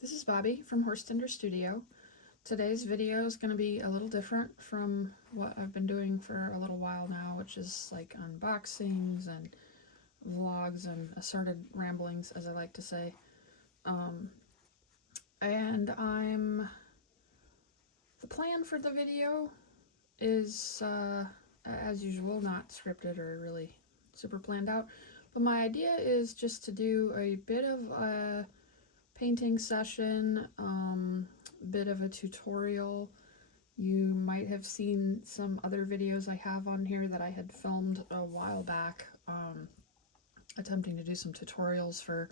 This is Bobby from Horse Tender Studio. Today's video is going to be a little different from what I've been doing for a little while now, which is like unboxings and vlogs and assorted ramblings, as I like to say. Um, and the plan for the video is, as usual, not scripted or really super planned out, but my idea is just to do a bit of a painting session, bit of a tutorial. You might have seen some other videos I have on here that I had filmed a while back, attempting to do some tutorials for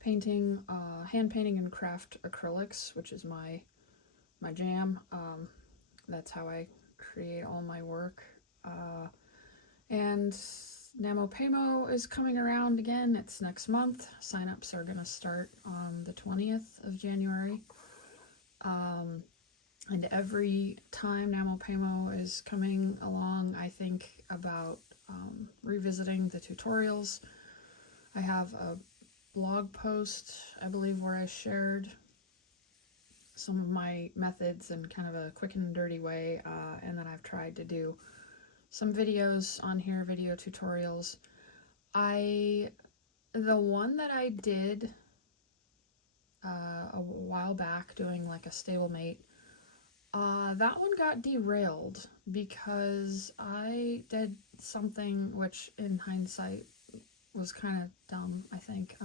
painting, hand painting and craft acrylics, which is my jam. That's how I create all my work. And NaMoPaiMo is coming around again. It's next month. Sign-ups are going to start on the 20th of January. And every time NaMoPaiMo is coming along, I think about revisiting the tutorials. I have a blog post, I believe, where I shared some of my methods in kind of a quick and dirty way, and then I've tried to do some videos on here, video tutorials. The one that I did a while back doing like a stablemate, that one got derailed because I did something which in hindsight was kind of dumb, I think.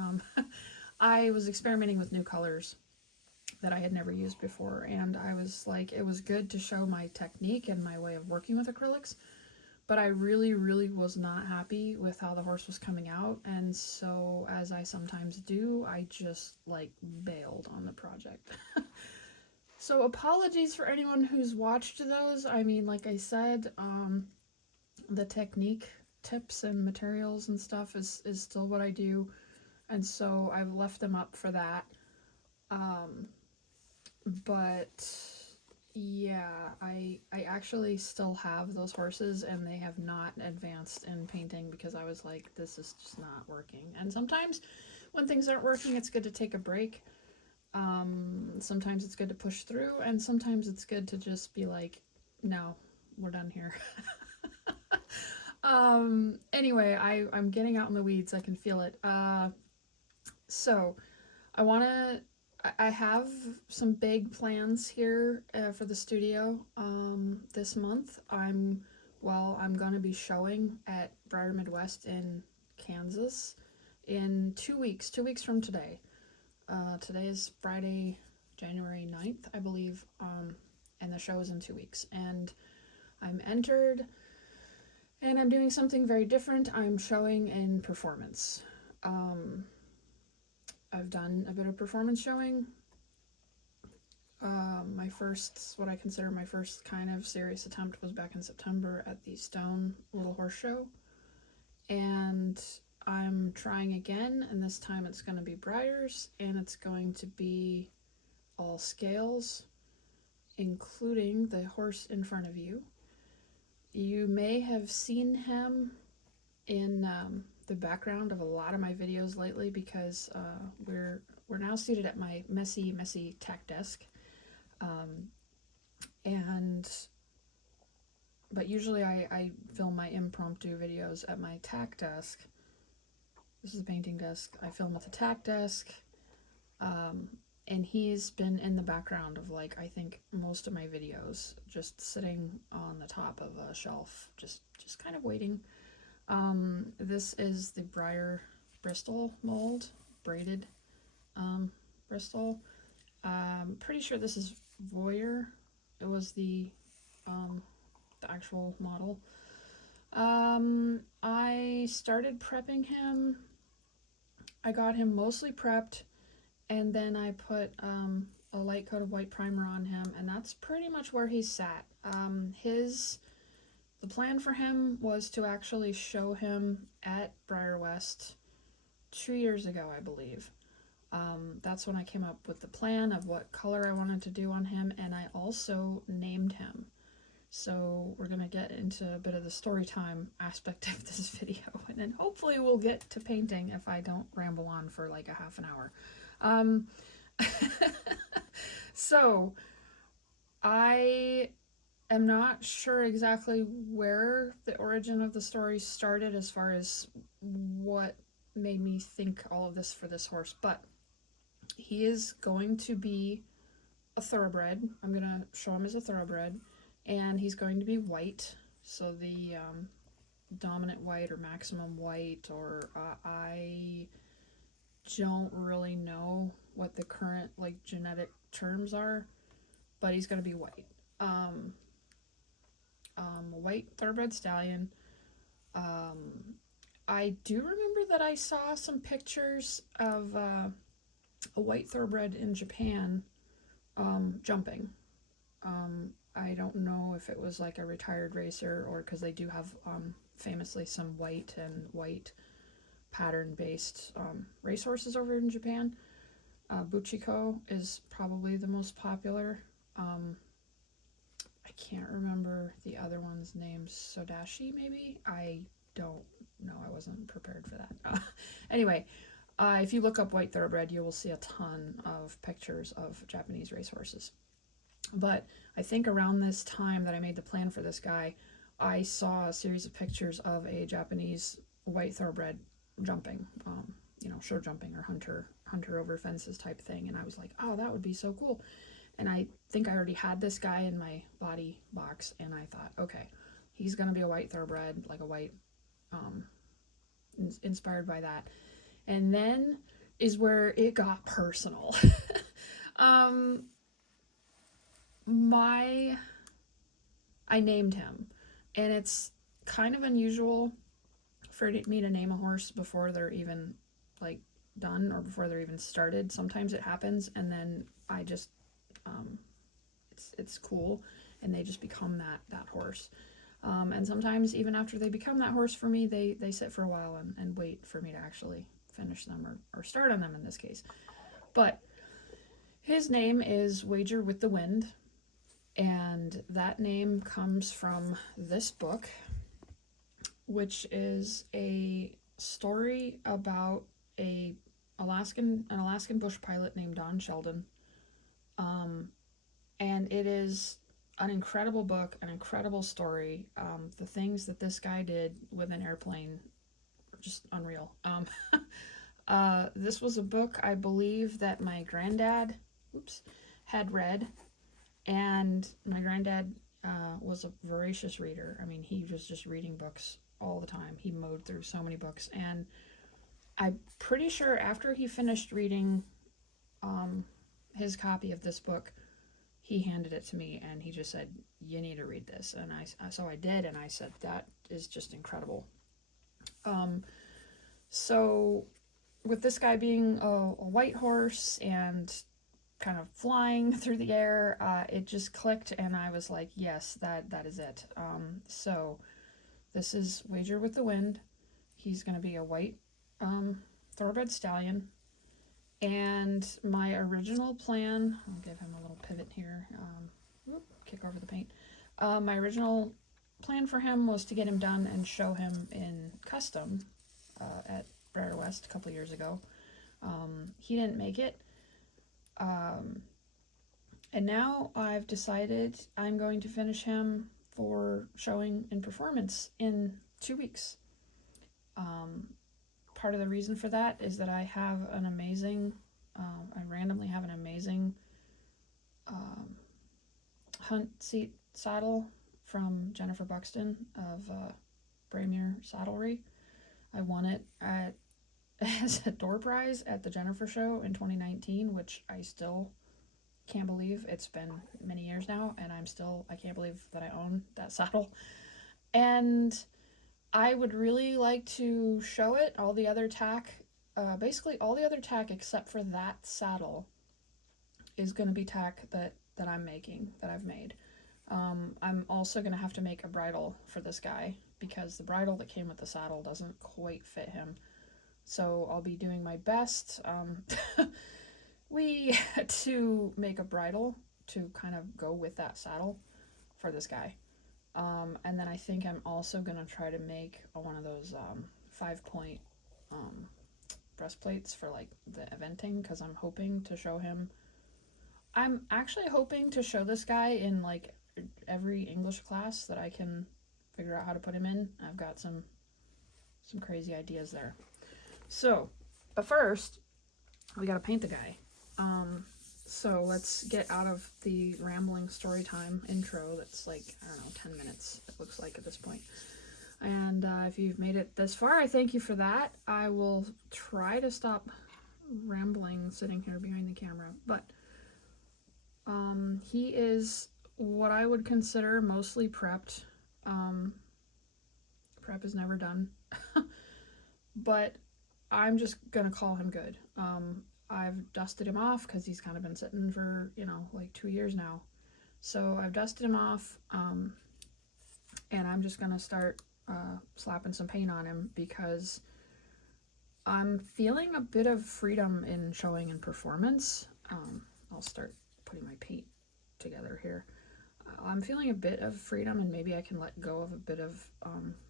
I was experimenting with new colors that I had never used before, and I was like, it was good to show my technique and my way of working with acrylics, but I really was not happy with how the horse was coming out, and so, as I sometimes do, I just like bailed on the project. So apologies for anyone who's watched those. I mean, like I said, the technique tips and materials and stuff is still what I do, and so I've left them up for that. But yeah, I actually still have those horses, and they have not advanced in painting because I was like, this is just not working. And sometimes when things aren't working, it's good to take a break. Sometimes it's good to push through, and sometimes it's good to just be like, no, we're done here. Anyway, I'm getting out in the weeds. I can feel it. So I have some big plans here for the studio this month. I'm going to be showing at Breyer MidWest in Kansas in 2 weeks, 2 weeks from today. Today is Friday, January 9th, I believe, and the show is in 2 weeks. And I'm entered, and I'm doing something very different. I'm showing in performance. I've done a bit of performance showing. What I consider my first kind of serious attempt was back in September at the Stone Little Horse Show. And I'm trying again, and this time it's going to be Breyers, and it's going to be all scales, including the horse in front of you. You may have seen him in the background of a lot of my videos lately because we're now seated at my messy tack desk, but usually I film my impromptu videos at my tack desk. This is the painting desk. I film at the tack desk, and he's been in the background of, like, I think most of my videos, just sitting on the top of a shelf, just kind of waiting. This is the Breyer Bristol mold, braided Bristol. Pretty sure this is Voyeur. It was the actual model. I started prepping him. I got him mostly prepped, and then I put a light coat of white primer on him, and that's pretty much where he sat. The plan for him was to actually show him at Breyer West 2 years ago, I believe. That's when I came up with the plan of what color I wanted to do on him, and I also named him. So we're going to get into a bit of the story time aspect of this video, and then hopefully we'll get to painting if I don't ramble on for like a half an hour. So I am not sure exactly where the origin of the story started as far as what made me think all of this for this horse, but he is going to be a thoroughbred. I'm going to show him as a thoroughbred, and he's going to be white. So the dominant white or maximum white, or I don't really know what the current like genetic terms are, but he's going to be white. Um, a white thoroughbred stallion. Um, I do remember that I saw some pictures of a white thoroughbred in Japan jumping. I don't know if it was like a retired racer or because they do have famously some white and white pattern based racehorses over in Japan. Buchiko is probably the most popular. Um, I can't remember the other one's names. Sodashi, maybe? I don't know. I wasn't prepared for that. Anyway, if you look up white thoroughbred, you will see a ton of pictures of Japanese racehorses. But I think around this time that I made the plan for this guy, I saw a series of pictures of a Japanese white thoroughbred jumping, show jumping or hunter over fences type thing, and I was like, oh, that would be so cool. And I think I already had this guy in my body box, and I thought, okay, he's gonna be a white thoroughbred, like a white, inspired by that. And then is where it got personal. um, my I named him, and it's kind of unusual for me to name a horse before they're even like done or before they're even started. Sometimes it happens, and then I just it's cool, and they just become that horse. And sometimes even after they become that horse for me, they sit for a while and wait for me to actually finish them or start on them in this case. But his name is Wager with the Wind, and that name comes from this book, which is a story about an Alaskan bush pilot named Don Sheldon. And it is an incredible book, an incredible story. The things that this guy did with an airplane are just unreal. This was a book I believe that my granddad, had read, and my granddad was a voracious reader. I mean, he was just reading books all the time. He mowed through so many books, and I'm pretty sure after he finished reading his copy of this book, he handed it to me, and he just said, "You need to read this." And so I did, and I said, "That is just incredible." So with this guy being a white horse and kind of flying through the air, it just clicked, and I was like, yes, that is it. So this is Wager with the Wind. He's going to be a white thoroughbred stallion. And my original plan, I'll give him a little pivot here, kick over the paint. My original plan for him was to get him done and show him in custom at Breyer MidWest a couple years ago. He didn't make it. And now I've decided I'm going to finish him for showing in performance in 2 weeks. Part of the reason for that is that I randomly have an amazing hunt seat saddle from Jennifer Buxton of Breyer Saddlery. I won it as a door prize at the Jennifer Show in 2019, which I still can't believe. It's been many years now, and I can't believe that I own that saddle. And I would really like to show it. All the other tack, basically all the other tack except for that saddle is going to be tack that I'm making, that I've made. I'm also going to have to make a bridle for this guy because the bridle that came with the saddle doesn't quite fit him. So I'll be doing my best to make a bridle to kind of go with that saddle for this guy. And then I think I'm also going to try to make one of those 5-point breastplates for like the eventing, because I'm hoping to show him. I'm actually hoping to show this guy in like every English class that I can figure out how to put him in. I've got some crazy ideas there. So, but first, we gotta paint the guy. So let's get out of the rambling story time intro that's like, I don't know, 10 minutes, it looks like at this point. And if you've made it this far, I thank you for that. I will try to stop rambling sitting here behind the camera. But he is what I would consider mostly prepped. Prep is never done. But I'm just going to call him good. I've dusted him off because he's kind of been sitting for, like 2 years now. So I've dusted him off, and I'm just going to start slapping some paint on him because I'm feeling a bit of freedom in showing and performance. I'll start putting my paint together here. I'm feeling a bit of freedom, and maybe I can let go of a bit of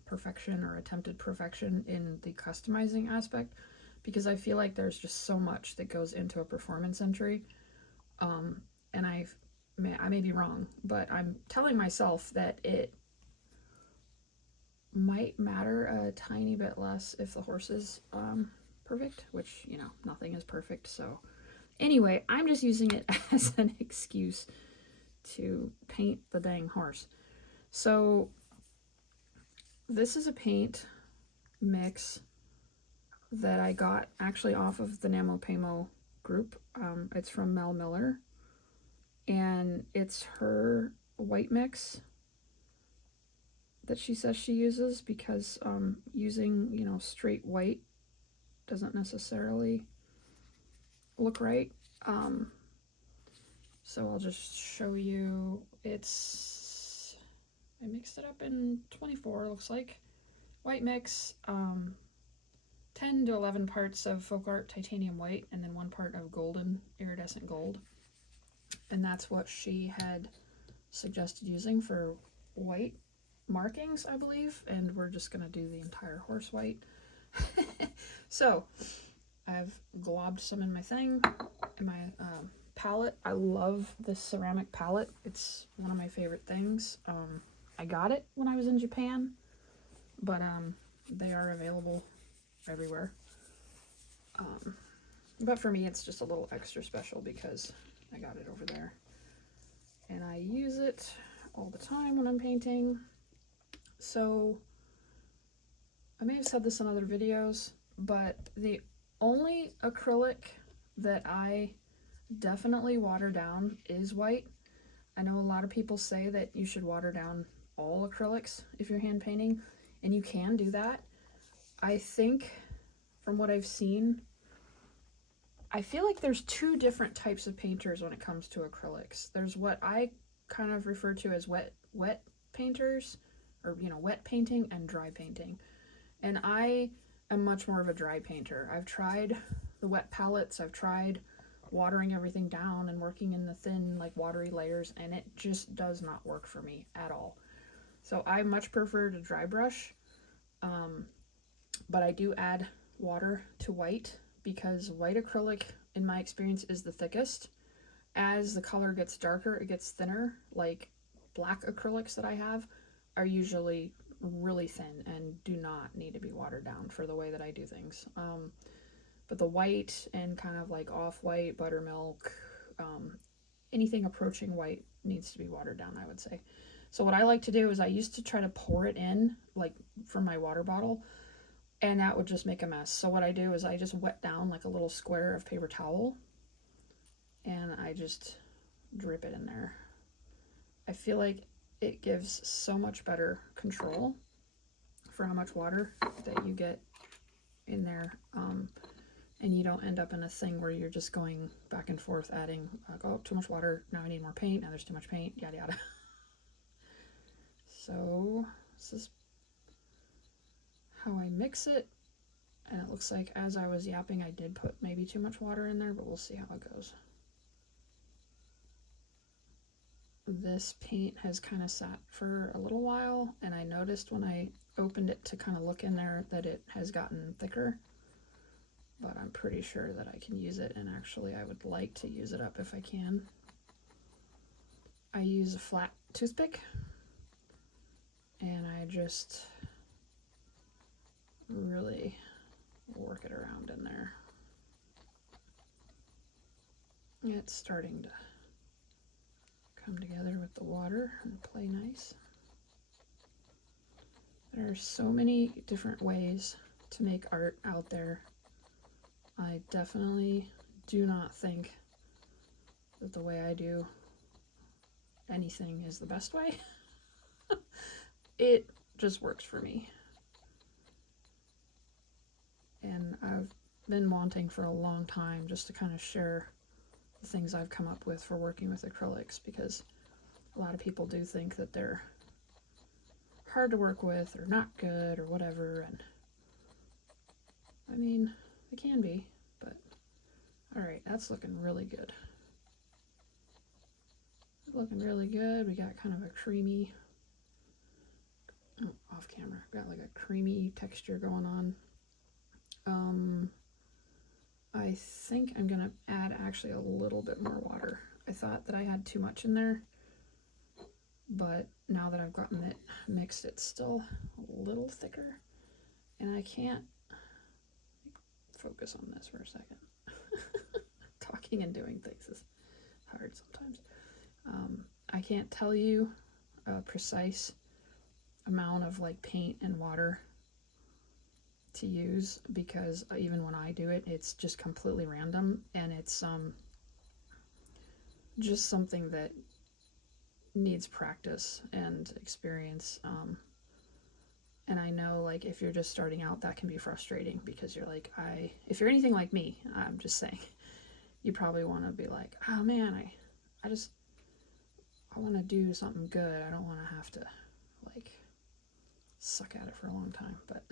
perfection or attempted perfection in the customizing aspect, because I feel like there's just so much that goes into a performance entry. And I may be wrong, but I'm telling myself that it might matter a tiny bit less if the horse is perfect, which, nothing is perfect. So anyway, I'm just using it as an excuse to paint the dang horse. So this is a paint mix that I got actually off of the NaMoPaiMo group. It's from Mel Miller, and it's her white mix that she says she uses, because using straight white doesn't necessarily look right. So I'll just show you. I mixed it up in 24, looks like. White mix, 10 to 11 parts of Folk Art titanium white, and then 1 part of golden iridescent gold. And that's what she had suggested using for white markings, I believe. And we're just going to do the entire horse white. So I've globbed some in my thing, in my palette. I love this ceramic palette. It's one of my favorite things. I got it when I was in Japan, but they are available everywhere. But for me, it's just a little extra special because I got it over there. And I use it all the time when I'm painting. So I may have said this in other videos, but the only acrylic that I definitely water down is white. I know a lot of people say that you should water down all acrylics if you're hand painting, and you can do that. I think from what I've seen, I feel like there's 2 different types of painters when it comes to acrylics. There's what I kind of refer to as wet painters, or wet painting, and dry painting. And I am much more of a dry painter. I've tried the wet palettes, I've tried watering everything down and working in the thin, like, watery layers, and it just does not work for me at all. So I much prefer to dry brush, but I do add water to white, because white acrylic, in my experience, is the thickest. As the color gets darker, it gets thinner. Like, black acrylics that I have are usually really thin and do not need to be watered down for the way that I do things. But the white and kind of like off-white, buttermilk, anything approaching white needs to be watered down, I would say. So what I like to do is I used to try to pour it in, like, from my water bottle, and that would just make a mess. So what I do is I just wet down like a little square of paper towel, and I just drip it in there. I feel like it gives so much better control for how much water that you get in there, and you don't end up in a thing where you're just going back and forth adding, like, oh, too much water, now I need more paint, now there's too much paint, yada yada. So this is how I mix it, and it looks like as I was yapping I did put maybe too much water in there, but we'll see how it goes. This paint has kind of sat for a little while, and I noticed when I opened it to kind of look in there that it has gotten thicker, but I'm pretty sure that I can use it, and actually I would like to use it up if I can. I use a flat toothpick, and I just really work it around in there. It's starting to come together with the water and play nice. There are so many different ways to make art out there. I definitely do not think that the way I do anything is the best way. It just works for me. And I've been wanting for a long time just to kind of share the things I've come up with for working with acrylics, because a lot of people do think that they're hard to work with or not good or whatever, and I mean, they can be, but alright, that's looking really good. Looking really good. We got kind of a creamy, off camera, got like a creamy texture going on. I think I'm gonna add actually a little bit more water. I thought that I had too much in there, but now that I've gotten it mixed, it's still a little thicker, and I can't focus on this for a second. Talking and doing things is hard sometimes. I can't tell you a precise amount of like paint and water to use, because even when I do it, it's just completely random, and it's just something that needs practice and experience. And I know, like, if you're just starting out, that can be frustrating, because you're like, if you're anything like me, I'm just saying, you probably want to be like, oh man, I want to do something good. I don't want to have to like suck at it for a long time, but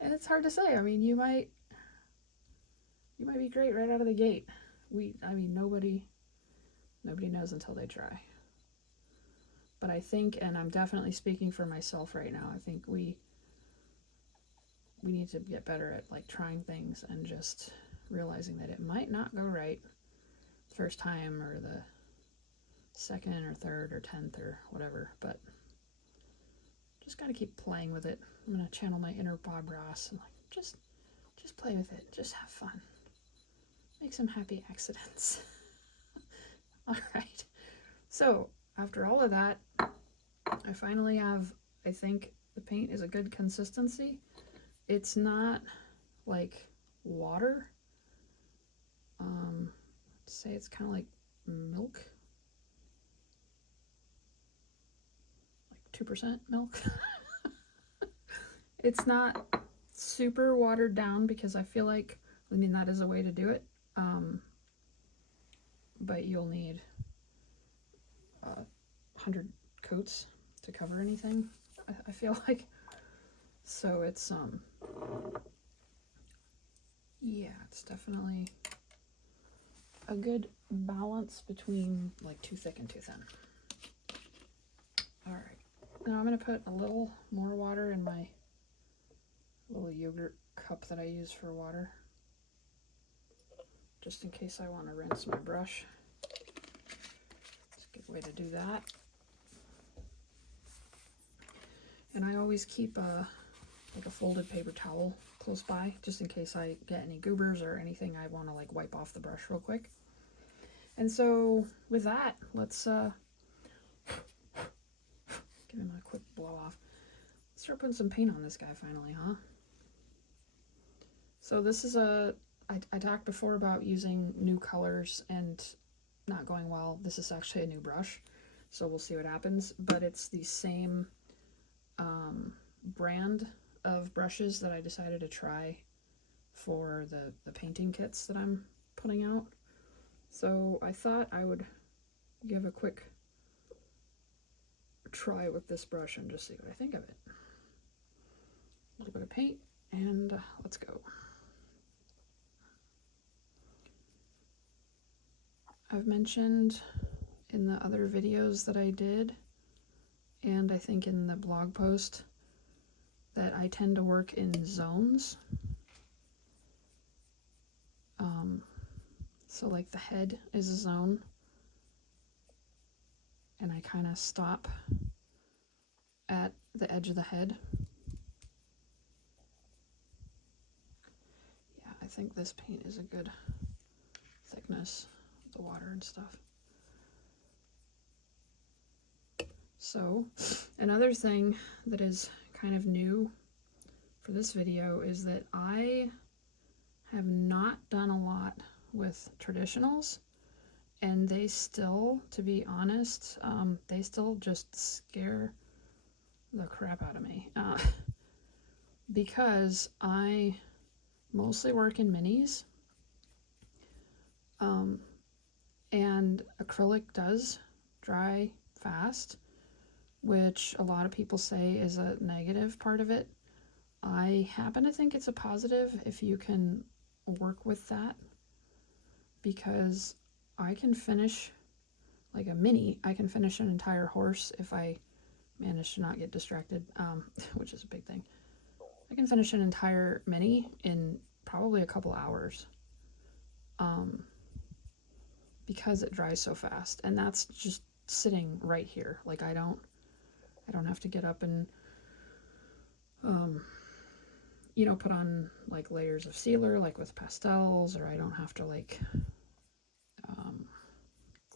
and it's hard to say. I mean, you might be great right out of the gate. I mean, nobody knows until they try. But I think, and I'm definitely speaking for myself right now, I think we need to get better at like trying things and just realizing that it might not go right the first time, or the second or third or 10th or whatever, but just got to keep playing with it. I'm going to channel my inner Bob Ross and like just play with it, just have fun, make some happy accidents. All right, so after all of that, I finally have, I think the paint is a good consistency. It's not like water. Say it's kind of like milk, like 2% milk. It's not super watered down, because I feel like, I mean, that is a way to do it. But you'll need 100 coats to cover anything, I feel like. So it's yeah, it's definitely a good balance between like too thick and too thin. All right, now I'm going to put a little more water in my little yogurt cup that I use for water, just in case I want to rinse my brush. It's a good way to do that. And I always keep like a folded paper towel close by, just in case I get any goobers or anything I want to like wipe off the brush real quick. And so with that, let's give him a quick blow off. Let's start putting some paint on this guy finally, huh? So this is I talked before about using new colors and not going well. This is actually a new brush, so we'll see what happens, but it's the same brand of brushes that I decided to try for the painting kits that I'm putting out. So I thought I would give a quick try with this brush and just see what I think of it. A little bit of paint, and let's go. I've mentioned in the other videos that I did, and I think in the blog post, that I tend to work in zones. So like the head is a zone, and I kind of stop at the edge of the head. Yeah, I think this paint is a good thickness with the water and stuff. So another thing that is kind of new for this video is that I have not done a lot with traditionals, and they still, to be honest, they still just scare the crap out of me, because I mostly work in minis, and acrylic does dry fast, which a lot of people say is a negative part of it. I happen to think it's a positive if you can work with that, because I can finish, like a mini, I can finish an entire horse if I manage to not get distracted, which is a big thing. I can finish an entire mini in probably a couple hours, because it dries so fast, and that's just sitting right here. Like I don't have to get up and you know, put on like layers of sealer like with pastels, or I don't have to like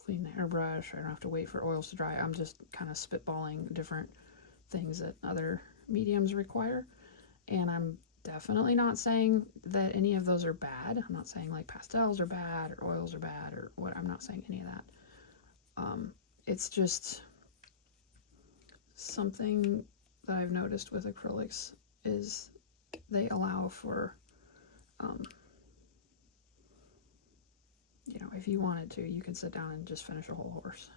clean the airbrush, or I don't have to wait for oils to dry. I'm just kind of spitballing different things that other mediums require, and I'm definitely not saying that any of those are bad. I'm not saying like pastels are bad or oils are bad or what. I'm not saying any of that. It's just something that I've noticed with acrylics is they allow for, you know, if you wanted to, you could sit down and just finish a whole horse.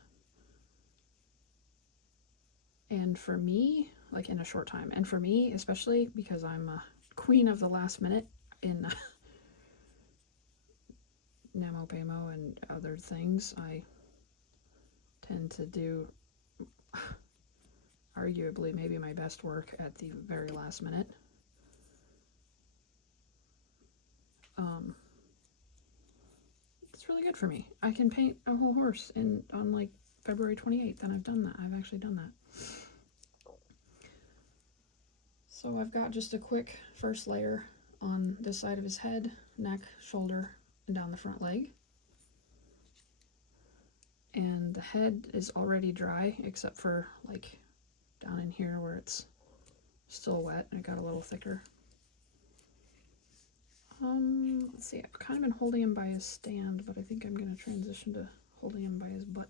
And for me, like in a short time, and for me, especially because I'm a queen of the last minute in NaMoPaiMo and other things, I tend to do arguably maybe my best work at the very last minute. It's really good for me. I can paint a whole horse on like February 28th, and I've done that. I've actually done that. So I've got just a quick first layer on this side of his head, neck, shoulder, and down the front leg. And the head is already dry, except for like down in here where it's still wet. It got a little thicker. Let's see, I've kind of been holding him by his stand, but I think I'm going to transition to holding him by his butt.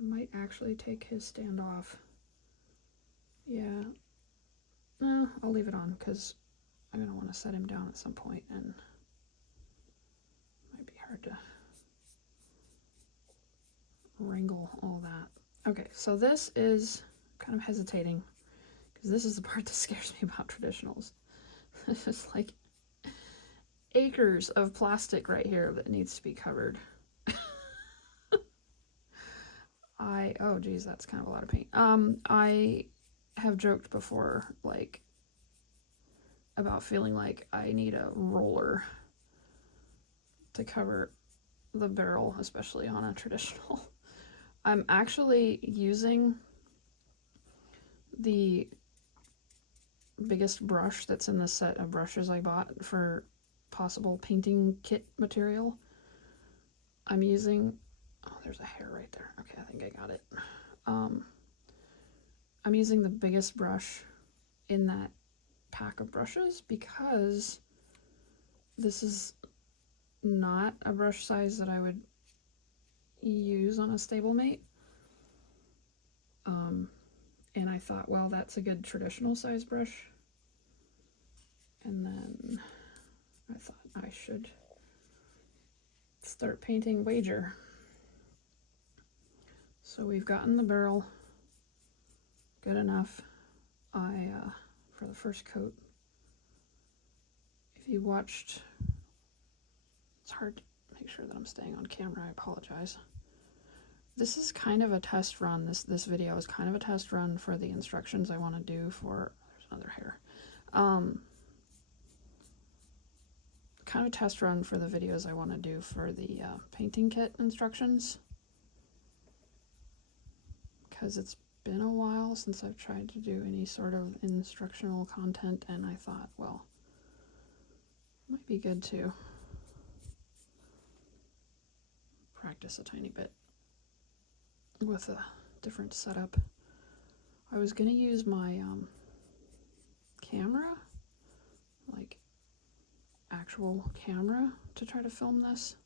I might actually take his stand off. Yeah. No, I'll leave it on because I'm going to want to set him down at some point, and it might be hard to wrangle all that. Okay, so this is kind of hesitating because this is the part that scares me about traditionals. It's just like acres of plastic right here that needs to be covered. Oh geez, that's kind of a lot of paint. I have joked before, like, about feeling like I need a roller to cover the barrel, especially on a traditional. I'm actually using the biggest brush that's in the set of brushes I bought for possible painting kit material. I'm using, oh, there's a hair right there. Okay, I think I got it. I'm using the biggest brush in that pack of brushes because this is not a brush size that I would use on a stablemate. And I thought, well, that's a good traditional size brush. And then I thought I should start painting Wager. So we've gotten the barrel good enough. For the first coat, if you watched, it's hard to make sure that I'm staying on camera, I apologize. this is kind of a test run. This video is kind of a test run for the instructions I want to do for, there's another hair. Kind of a test run for the videos I want to do for the painting kit instructions. Because it's been a while since I've tried to do any sort of instructional content, and I thought, well, it might be good to practice a tiny bit with a different setup. I was gonna use my camera, like actual camera, to try to film this,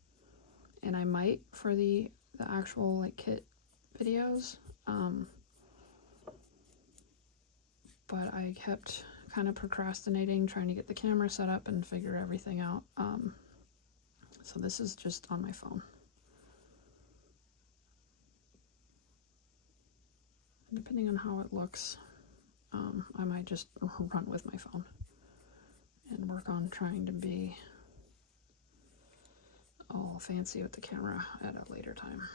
and I might for the actual like kit videos, but I kept kind of procrastinating, trying to get the camera set up and figure everything out. So this is just on my phone. Depending on how it looks, I might just run with my phone and work on trying to be all fancy with the camera at a later time.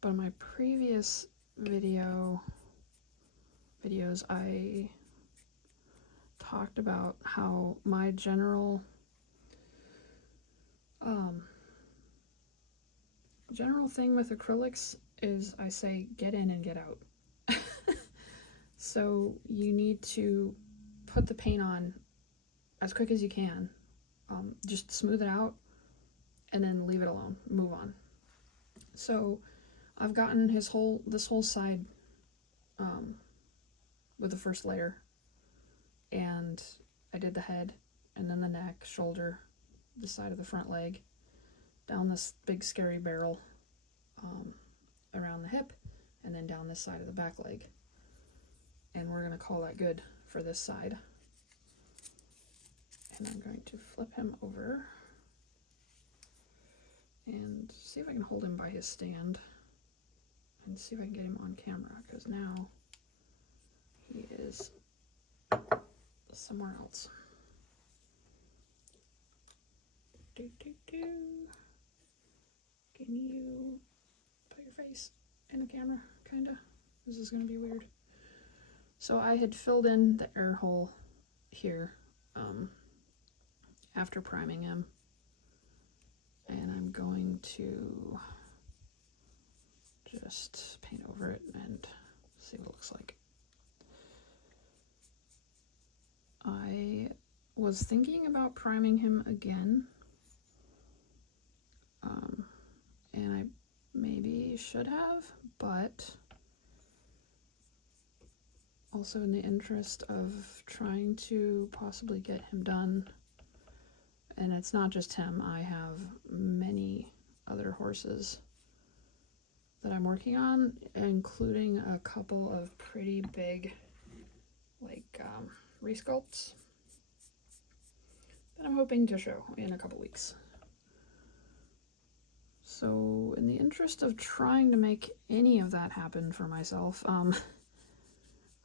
But in my previous videos, I talked about how my general thing with acrylics is I say get in and get out. So you need to put the paint on as quick as you can, just smooth it out and then leave it alone, move on. So I've gotten this whole side with the first layer, and I did the head and then the neck, shoulder, the side of the front leg, down this big scary barrel, around the hip, and then down this side of the back leg. And we're going to call that good for this side. And I'm going to flip him over and see if I can hold him by his stand and see if I can get him on camera, because now he is somewhere else. Can you put your face in the camera, kinda? This is gonna be weird. So I had filled in the air hole here after priming him, and I'm going to just paint over it and see what it looks like. I was thinking about priming him again, and I maybe should have, but also in the interest of trying to possibly get him done, and it's not just him, I have many other horses that I'm working on, including a couple of pretty big like resculpts that I'm hoping to show in a couple weeks. So in the interest of trying to make any of that happen for myself,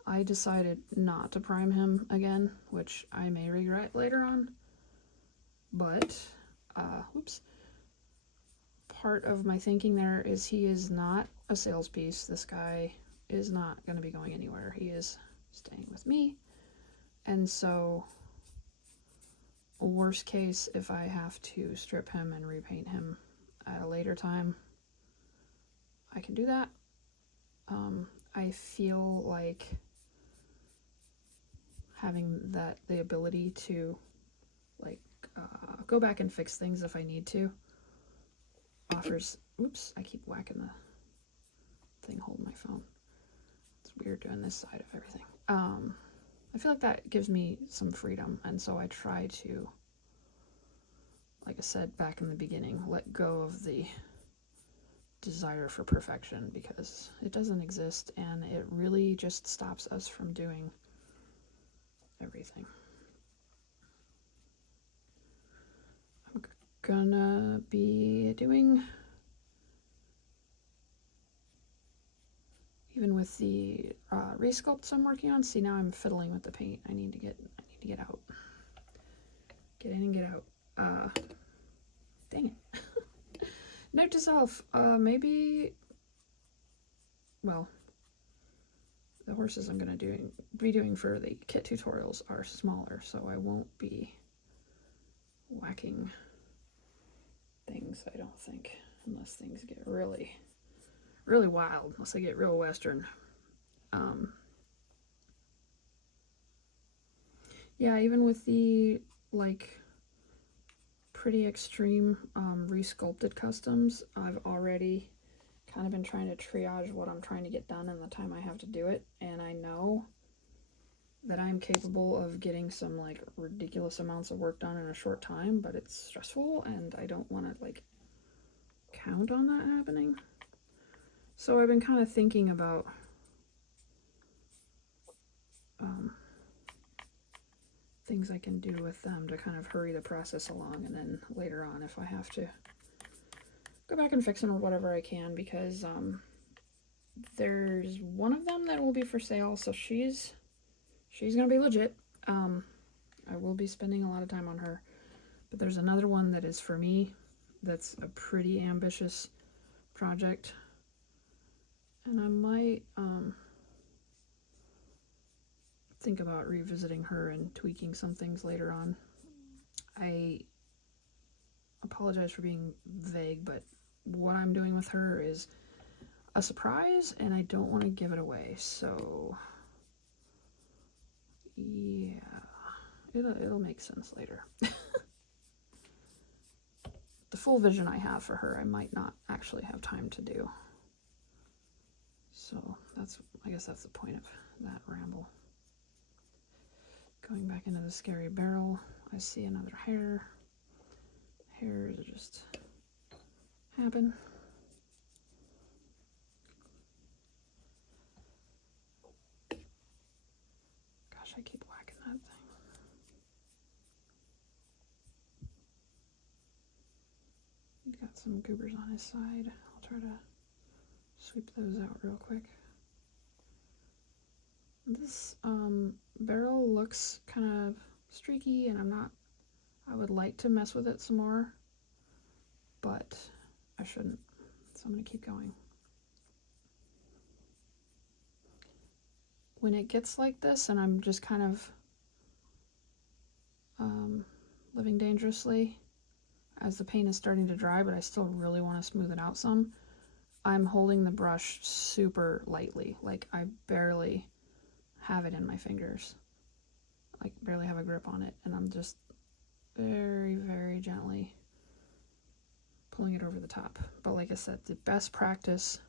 I decided not to prime him again, which I may regret later on. But, part of my thinking there is he is not a sales piece. This guy is not going to be going anywhere. He is staying with me. And so, worst case, if I have to strip him and repaint him at a later time, I can do that. I feel like having the ability to like go back and fix things if I need to offers, oops, I keep whacking the thing holding my phone. It's weird doing this side of everything. I feel like that gives me some freedom, and so I try to, like I said back in the beginning, let go of the desire for perfection, because it doesn't exist, and it really just stops us from doing everything. I'm gonna be doing, even with the resculpts I'm working on. See, now I'm fiddling with the paint. I need to get out. Get in and get out. Dang it. Note to self, maybe, well, the horses I'm going to be doing for the kit tutorials are smaller, so I won't be whacking things, I don't think, unless things get really, really wild, unless they get real Western. Yeah, even with the, like, pretty extreme resculpted customs, I've already kind of been trying to triage what I'm trying to get done in the time I have to do it, and I know that I'm capable of getting some, like, ridiculous amounts of work done in a short time, but it's stressful, and I don't want to, like, count on that happening. So I've been kind of thinking about things I can do with them to kind of hurry the process along, and then later on, if I have to go back and fix them or whatever I can, because there's one of them that will be for sale, so she's gonna be legit. I will be spending a lot of time on her, but there's another one that is for me that's a pretty ambitious project, and I might think about revisiting her and tweaking some things later on. I apologize for being vague, but what I'm doing with her is a surprise, and I don't want to give it away, so yeah, it'll make sense later. The full vision I have for her, I might not actually have time to do. So I guess that's the point of that ramble. Going back into the scary barrel, I see another hair. Hairs just happen. Gosh, I keep whacking that thing. He's got some goobers on his side. I'll try to sweep those out real quick. This barrel looks kind of streaky, and I would like to mess with it some more, but I shouldn't, so I'm going to keep going. When it gets like this and I'm just kind of living dangerously as the paint is starting to dry, but I still really want to smooth it out some, I'm holding the brush super lightly, like I barely have it in my fingers, like barely have a grip on it, and I'm just very, very gently pulling it over the top. But like I said, the best practice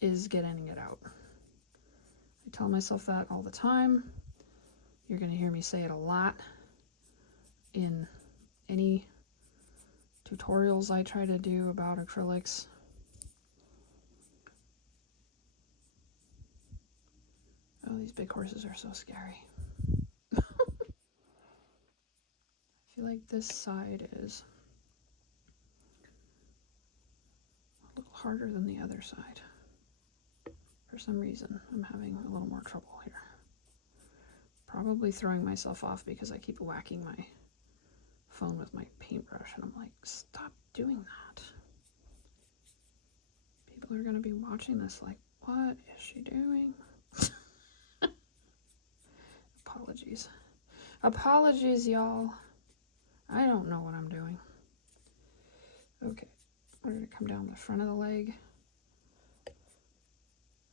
is getting it out. I tell myself that all the time. You're going to hear me say it a lot in any tutorials I try to do about acrylics. Oh, these big horses are so scary. I feel like this side is a little harder than the other side. For some reason, I'm having a little more trouble here. Probably throwing myself off because I keep whacking my phone with my paintbrush, and I'm like, stop doing that. People are going to be watching this like, what is she doing? Apologies. Apologies, y'all. I don't know what I'm doing. Okay, we're going to come down the front of the leg.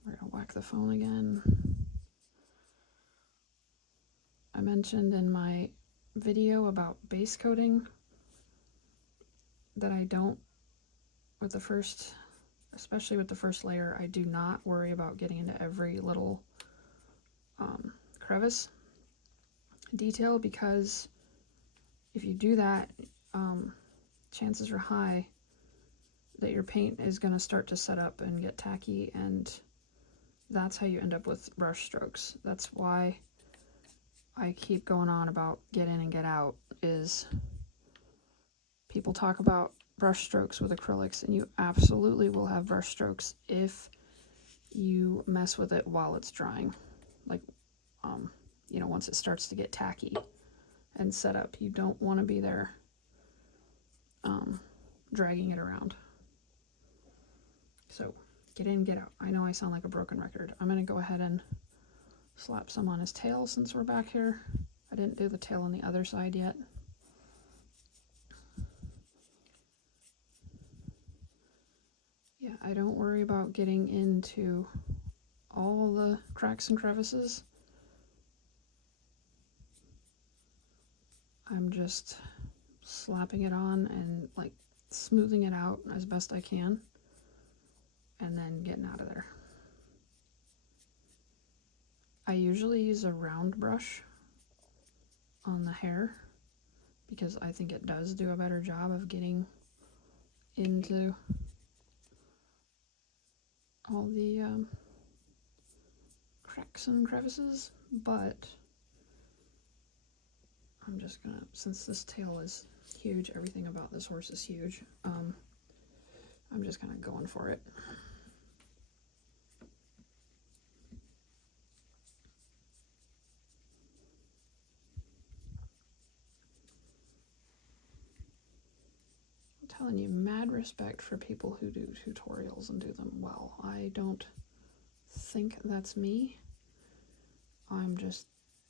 We're going to whack the phone again. I mentioned in my video about base coating that I don't, with the first, especially with the first layer, I do not worry about getting into every little crevice detail, because if you do that, chances are high that your paint is going to start to set up and get tacky, and that's how you end up with brush strokes. That's why I keep going on about get in and get out, is people talk about brush strokes with acrylics, and you absolutely will have brush strokes if you mess with it while it's drying. Like, you know, once it starts to get tacky and set up, you don't want to be there dragging it around. So get in, get out. I know I sound like a broken record. I'm going to go ahead and slap some on his tail since we're back here. I didn't do the tail on the other side yet. Yeah, I don't worry about getting into all the cracks and crevices. I'm just slapping it on and like smoothing it out as best I can, and then getting out of there. I usually use a round brush on the hair because I think it does do a better job of getting into all the cracks and crevices, but I'm just gonna, since this tail is huge, everything about this horse is huge, I'm just kind of going for it. I'm telling you, mad respect for people who do tutorials and do them well. I don't think that's me. I'm just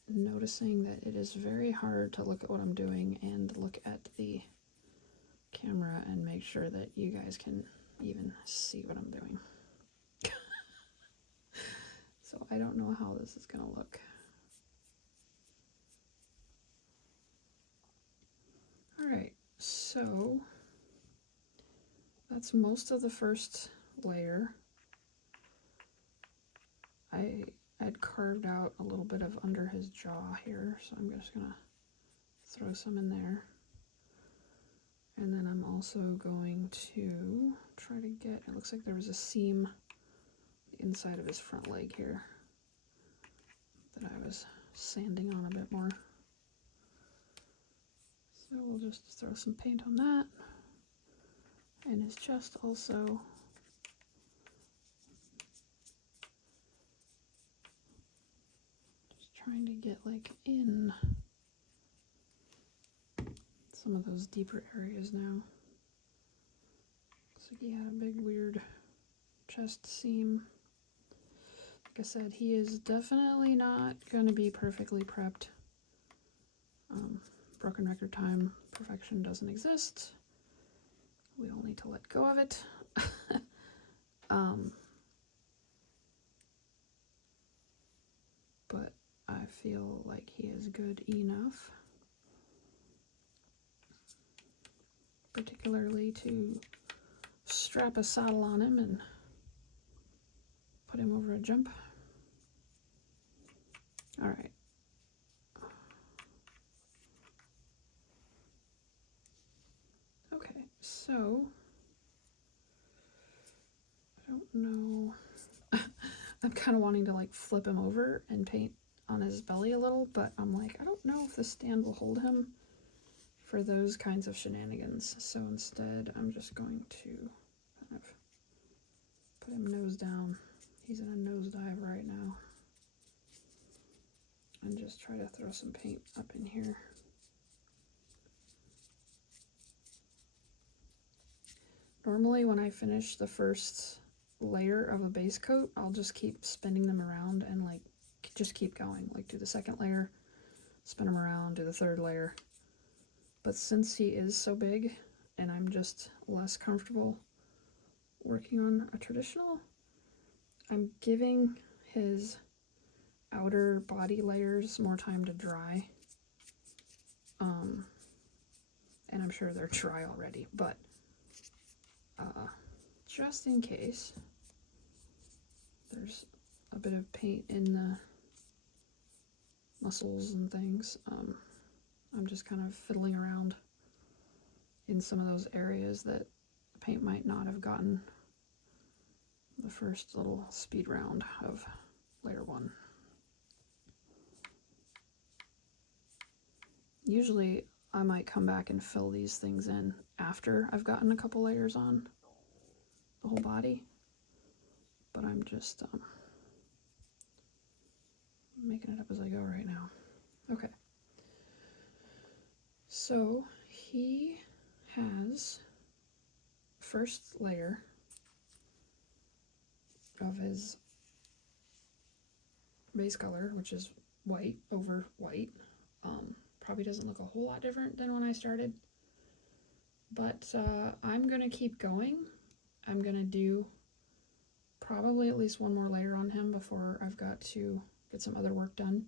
noticing that it is very hard to look at what I'm doing and look at the camera and make sure that you guys can even see what I'm doing. So I don't know how this is gonna look. Alright, so that's most of the first layer. I'd carved out a little bit of under his jaw here, so I'm just gonna throw some in there. And then I'm also going to try to get, it looks like there was a seam inside of his front leg here that I was sanding on a bit more. So we'll just throw some paint on that. And his chest also. Just trying to get like in some of those deeper areas now. Looks like he had a big weird chest seam. Like I said, he is definitely not going to be perfectly prepped. Broken record time, perfection doesn't exist. We all need to let go of it. But I feel like he is good enough, particularly to strap a saddle on him and put him over a jump. All right. Okay, so I don't know. I'm kind of wanting to like flip him over and paint on his belly a little, but I'm like, I don't know if the stand will hold him for those kinds of shenanigans. So instead, I'm just going to kind of put him nose down. He's in a nosedive right now. And just try to throw some paint up in here. Normally when I finish the first layer of a base coat, I'll just keep spinning them around and like just keep going. Like do the second layer, spin them around, do the third layer. But since he is so big and I'm just less comfortable working on a traditional, I'm giving his outer body layers more time to dry. And I'm sure they're dry already, but just in case there's a bit of paint in the muscles and things, I'm just kind of fiddling around in some of those areas that the paint might not have gotten the first little speed round of layer 1. Usually I might come back and fill these things in after I've gotten a couple layers on the whole body, but I'm just making it up as I go right now. Okay, so he has first layer of his base color, which is white over white. Probably doesn't look a whole lot different than when I started, but I'm gonna keep going. I'm gonna do probably at least one more layer on him before I've got to get some other work done.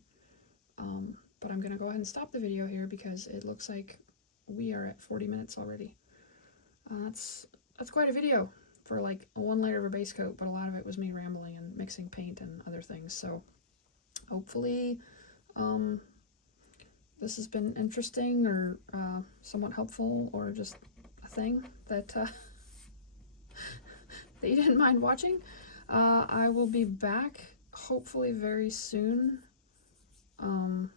But I'm gonna go ahead and stop the video here because it looks like we are at 40 minutes already. That's quite a video for like a one layer of a base coat, but a lot of it was me rambling and mixing paint and other things. So hopefully this has been interesting or somewhat helpful, or just a thing that that you didn't mind watching. I will be back hopefully very soon. I'm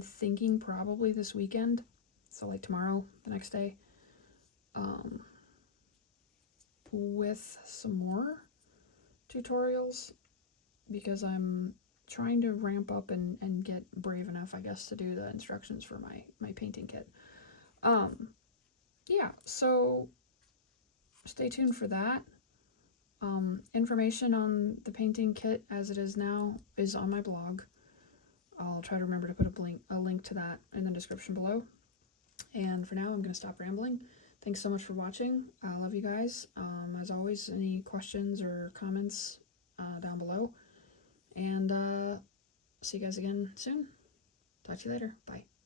thinking probably this weekend, so like tomorrow, the next day, with some more tutorials, because I'm trying to ramp up and get brave enough, I guess, to do the instructions for my painting kit. Yeah, so stay tuned for that. Information on the painting kit as it is now is on my blog. I'll try to remember to put a link to that in the description below. And for now, I'm going to stop rambling. Thanks so much for watching. I love you guys. As always, any questions or comments down below. And see you guys again soon. Talk to you later. Bye.